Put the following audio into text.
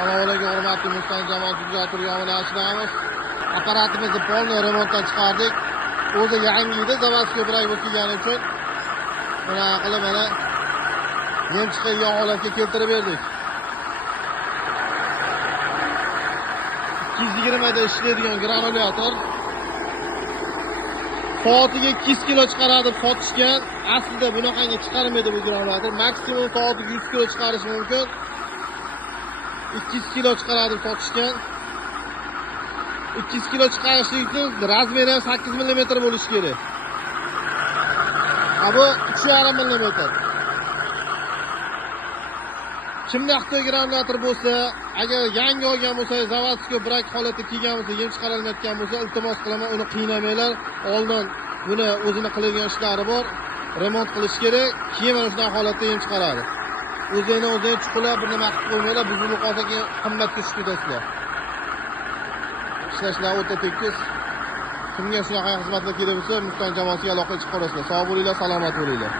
Assalomu alaykum hurmatli Mustang jamoasi kuzatuv yog'inashamiz. Apparatimizni polni remontdan chiqardik. O'zi yangi edi, zavodga birak bo'lib kelgani uchun bunaqa qilib mana yem chiqadigan holatga keltirib berdik. 220 da ishlaydigan granulyator. Soatiga 200 kilo chiqaradi deb sotishgan. Aslida bunaqangi chiqarmaydi bu granulyator. Maksimum soatiga 100 kilo chiqarish mumkin. 200 kilo chiqaradi deb sotishgan. 200 kilo chiqarishlik uchun razmeri 8 mm bo'lishi kerak. Bu 3,5 mm. Kimda Xitoy granulyator bo'lsa, agar yangi olgan bo'lsa, zavodga brak holatda kelgan bo'lsa, yem chiqarilmayotgan bo'lsa, iltimos qilaman, uni qiynamanglar. Oldin buni o'zini qiladigan ishlari bor, remont qilish kerak. Keyin mana shunday holatda yem chiqaradi. O'zini chuqurlab bir nima qilib qo'ymanglar, buzilib qolsa keyin qimmatga tushib ketasizlar. Ishlashlar o'ta tekis. Kimga shunaqa xizmatlar kerak bo'lsa, Mustang jamoasiga aloqa qilib qolasizlar. Sog' bo'linglar, salomat bo'linglar.